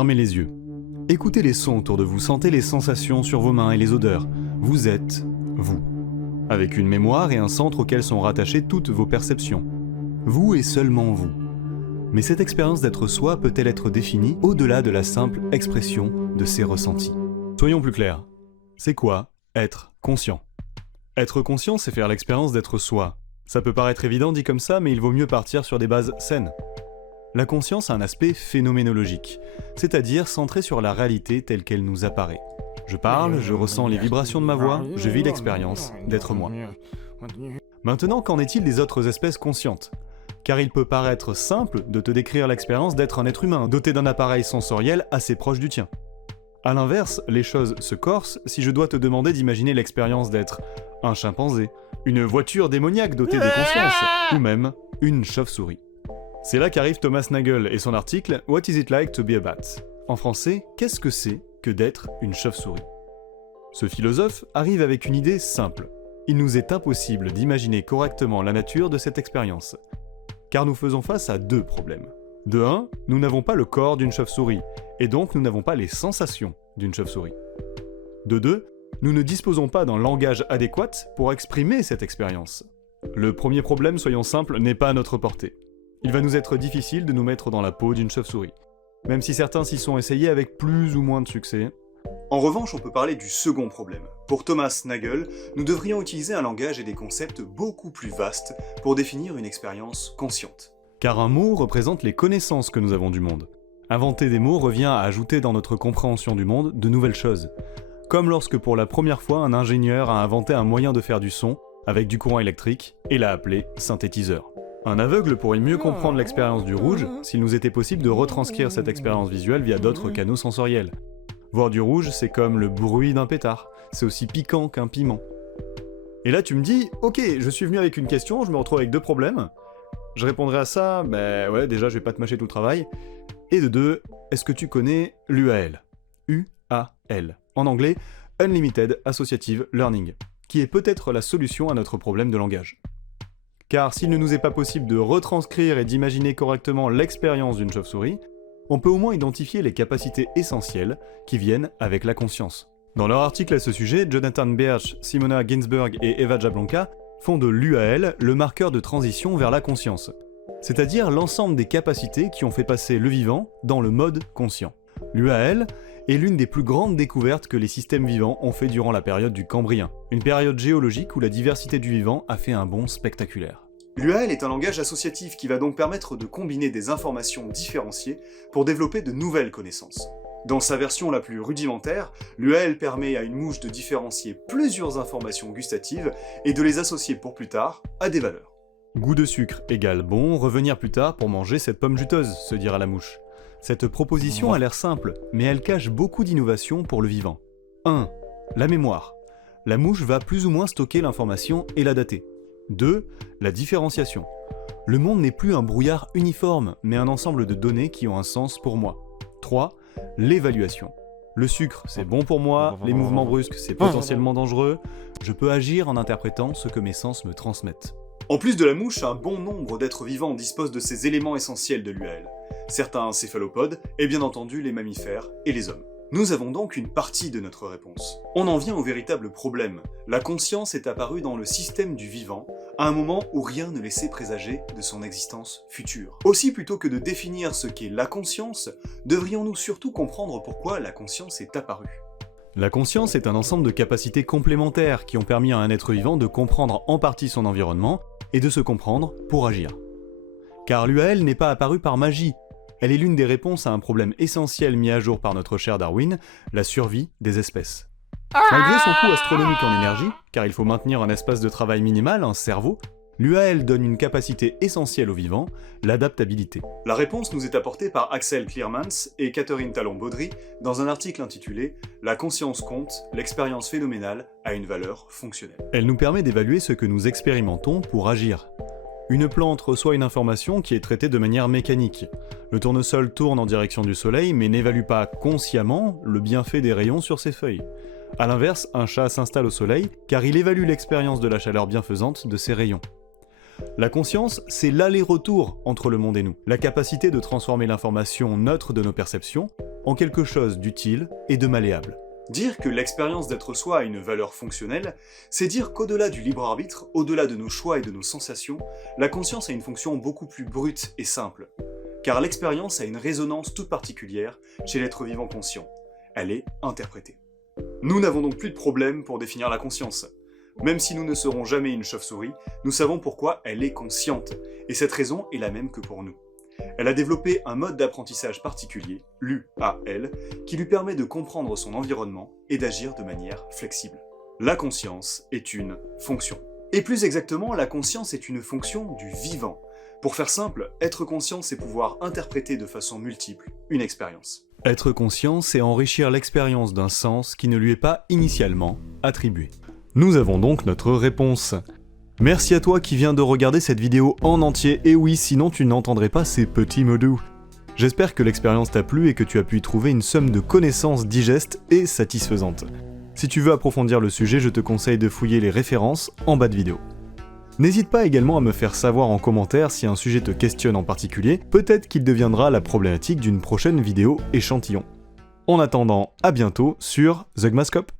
Fermez les yeux. Écoutez les sons autour de vous, sentez les sensations sur vos mains et les odeurs. Vous êtes vous. Avec une mémoire et un centre auquel sont rattachées toutes vos perceptions. Vous et seulement vous. Mais cette expérience d'être soi peut-elle être définie au-delà de la simple expression de ses ressentis? Soyons plus clairs. C'est quoi être conscient? Être conscient, c'est faire l'expérience d'être soi. Ça peut paraître évident dit comme ça, mais il vaut mieux partir sur des bases saines. La conscience a un aspect phénoménologique, c'est-à-dire centré sur la réalité telle qu'elle nous apparaît. Je parle, je ressens les vibrations de ma voix, je vis l'expérience d'être moi. Maintenant, qu'en est-il des autres espèces conscientes? Car il peut paraître simple de te décrire l'expérience d'être un être humain, doté d'un appareil sensoriel assez proche du tien. A l'inverse, les choses se corsent si je dois te demander d'imaginer l'expérience d'être un chimpanzé, une voiture démoniaque dotée de conscience, ou même une chauve-souris. C'est là qu'arrive Thomas Nagel et son article « What is it like to be a bat ?» En français, qu'est-ce que c'est que d'être une chauve-souris? Ce philosophe arrive avec une idée simple. Il nous est impossible d'imaginer correctement la nature de cette expérience. Car nous faisons face à deux problèmes. De un, nous n'avons pas le corps d'une chauve-souris, et donc nous n'avons pas les sensations d'une chauve-souris. De deux, nous ne disposons pas d'un langage adéquat pour exprimer cette expérience. Le premier problème, soyons simples, n'est pas à notre portée. Il va nous être difficile de nous mettre dans la peau d'une chauve-souris, même si certains s'y sont essayés avec plus ou moins de succès. En revanche, on peut parler du second problème. Pour Thomas Nagel, nous devrions utiliser un langage et des concepts beaucoup plus vastes pour définir une expérience consciente. Car un mot représente les connaissances que nous avons du monde. Inventer des mots revient à ajouter dans notre compréhension du monde de nouvelles choses. Comme lorsque pour la première fois un ingénieur a inventé un moyen de faire du son avec du courant électrique et l'a appelé synthétiseur. Un aveugle pourrait mieux comprendre l'expérience du rouge s'il nous était possible de retranscrire cette expérience visuelle via d'autres canaux sensoriels. Voir du rouge, c'est comme le bruit d'un pétard, c'est aussi piquant qu'un piment. Et là tu me dis, ok, je suis venu avec une question, je me retrouve avec deux problèmes. Je répondrai à ça, ouais, déjà je vais pas te mâcher tout le travail. Et de deux, est-ce que tu connais l'UAL? UAL. En anglais, Unlimited Associative Learning, qui est peut-être la solution à notre problème de langage. Car s'il ne nous est pas possible de retranscrire et d'imaginer correctement l'expérience d'une chauve-souris, on peut au moins identifier les capacités essentielles qui viennent avec la conscience. Dans leur article à ce sujet, Jonathan Birch, Simona Ginsberg et Eva Jablonka font de l'UAL le marqueur de transition vers la conscience, c'est-à-dire l'ensemble des capacités qui ont fait passer le vivant dans le mode conscient. L'UAL est l'une des plus grandes découvertes que les systèmes vivants ont fait durant la période du Cambrien, une période géologique où la diversité du vivant a fait un bond spectaculaire. L'UAL est un langage associatif qui va donc permettre de combiner des informations différenciées pour développer de nouvelles connaissances. Dans sa version la plus rudimentaire, l'UAL permet à une mouche de différencier plusieurs informations gustatives et de les associer pour plus tard à des valeurs. Goût de sucre égale bon, revenir plus tard pour manger cette pomme juteuse, se dira la mouche. Cette proposition a l'air simple, mais elle cache beaucoup d'innovations pour le vivant. 1. La mémoire. La mouche va plus ou moins stocker l'information et la dater. 2. La différenciation. Le monde n'est plus un brouillard uniforme, mais un ensemble de données qui ont un sens pour moi. 3. L'évaluation. Le sucre, c'est bon pour moi, les mouvements brusques, c'est potentiellement dangereux, je peux agir en interprétant ce que mes sens me transmettent. En plus de la mouche, un bon nombre d'êtres vivants disposent de ces éléments essentiels de l'UAL. Certains céphalopodes, et bien entendu les mammifères et les hommes. Nous avons donc une partie de notre réponse. On en vient au véritable problème. La conscience est apparue dans le système du vivant, à un moment où rien ne laissait présager de son existence future. Aussi, plutôt que de définir ce qu'est la conscience, devrions-nous surtout comprendre pourquoi la conscience est apparue. La conscience est un ensemble de capacités complémentaires qui ont permis à un être vivant de comprendre en partie son environnement et de se comprendre pour agir. Car l'UAL n'est pas apparue par magie, elle est l'une des réponses à un problème essentiel mis à jour par notre cher Darwin, la survie des espèces. Malgré son coût astronomique en énergie, car il faut maintenir un espace de travail minimal, un cerveau, l'UAL donne une capacité essentielle au vivant, l'adaptabilité. La réponse nous est apportée par Axel Clearmans et Catherine Talon-Baudry dans un article intitulé « La conscience compte, l'expérience phénoménale a une valeur fonctionnelle ». Elle nous permet d'évaluer ce que nous expérimentons pour agir. Une plante reçoit une information qui est traitée de manière mécanique. Le tournesol tourne en direction du soleil mais n'évalue pas consciemment le bienfait des rayons sur ses feuilles. A l'inverse, un chat s'installe au soleil car il évalue l'expérience de la chaleur bienfaisante de ses rayons. La conscience, c'est l'aller-retour entre le monde et nous, la capacité de transformer l'information neutre de nos perceptions en quelque chose d'utile et de malléable. Dire que l'expérience d'être soi a une valeur fonctionnelle, c'est dire qu'au-delà du libre arbitre, au-delà de nos choix et de nos sensations, la conscience a une fonction beaucoup plus brute et simple. Car l'expérience a une résonance toute particulière chez l'être vivant conscient. Elle est interprétée. Nous n'avons donc plus de problème pour définir la conscience. Même si nous ne serons jamais une chauve-souris, nous savons pourquoi elle est consciente, et cette raison est la même que pour nous. Elle a développé un mode d'apprentissage particulier, l'UAL, qui lui permet de comprendre son environnement et d'agir de manière flexible. La conscience est une fonction. Et plus exactement, la conscience est une fonction du vivant. Pour faire simple, être conscient, c'est pouvoir interpréter de façon multiple une expérience. Être conscient, c'est enrichir l'expérience d'un sens qui ne lui est pas initialement attribué. Nous avons donc notre réponse. Merci à toi qui viens de regarder cette vidéo en entier, et oui, sinon tu n'entendrais pas ces petits mots doux. J'espère que l'expérience t'a plu et que tu as pu y trouver une somme de connaissances digestes et satisfaisantes. Si tu veux approfondir le sujet, je te conseille de fouiller les références en bas de vidéo. N'hésite pas également à me faire savoir en commentaire si un sujet te questionne en particulier, peut-être qu'il deviendra la problématique d'une prochaine vidéo échantillon. En attendant, à bientôt sur Zeugmascope.